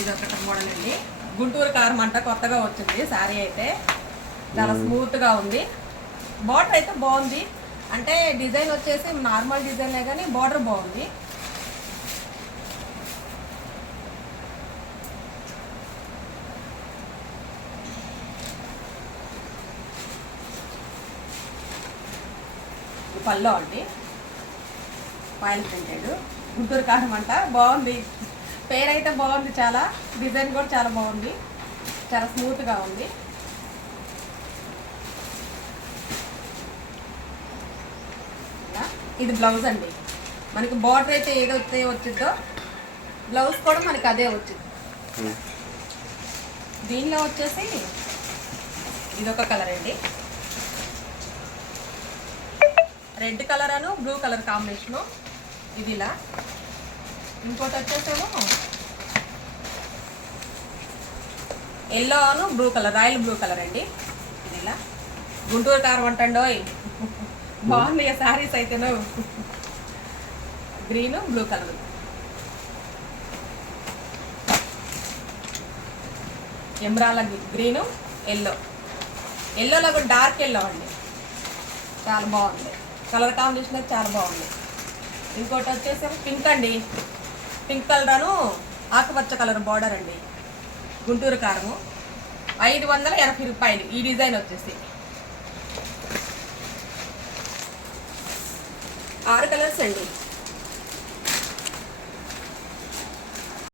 ఇది ఒకటి మోడల్ అండి. గుంటూరు కారం అంట కొత్తగా వచ్చింది. శారీ అయితే చాలా స్మూత్గా ఉంది. బార్డర్ అయితే బాగుంది. అంటే డిజైన్ వచ్చేసి నార్మల్ డిజైనే కానీ బార్డర్ బాగుంది. పల్లో అండి, పాయిల్ ప్రింటెడ్ గుంటూరు కారం అంట. బాగుంది, పేరు అయితే బాగుంది. చాలా డిజైన్ కూడా చాలా బాగుంది, చాలా స్మూత్గా ఉంది. ఇది బ్లౌజ్ అండి. మనకి బార్డర్ అయితే ఏదైతే వచ్చిందో బ్లౌజ్ కూడా మనకి అదే వచ్చింది. దీనిలో వచ్చేసి ఇదొక కలర్ అండి, రెడ్ కలర్ అను బ్లూ కలర్ కాంబినేషను. ఇది ఇలా. ఇంకోటి వచ్చేసేమో ఎల్లో అను blue colour, royal blue colour అండి. ఇది ఇలా. గుంటూరు కారం అంటండోయ్, బాగున్నాయి శారీస్ అయితేను. Green blue colour, emerald green, yellow. ఎల్లోలో కూడా డార్క్ ఎల్లో అండి, చాలా బాగుంది. కలర్ కాంబినేషన్ అయితే చాలా బాగుంది. ఇంకోటి వచ్చేసి పింక్ అండి, పింక్ కలర్ అను ఆకుపచ్చ కలర్ బార్డర్ అండి. గుంటూరు కారము 580 రూపాయలు. ఈ డిజైన్ వచ్చేసి 6 కలర్స్ అండి.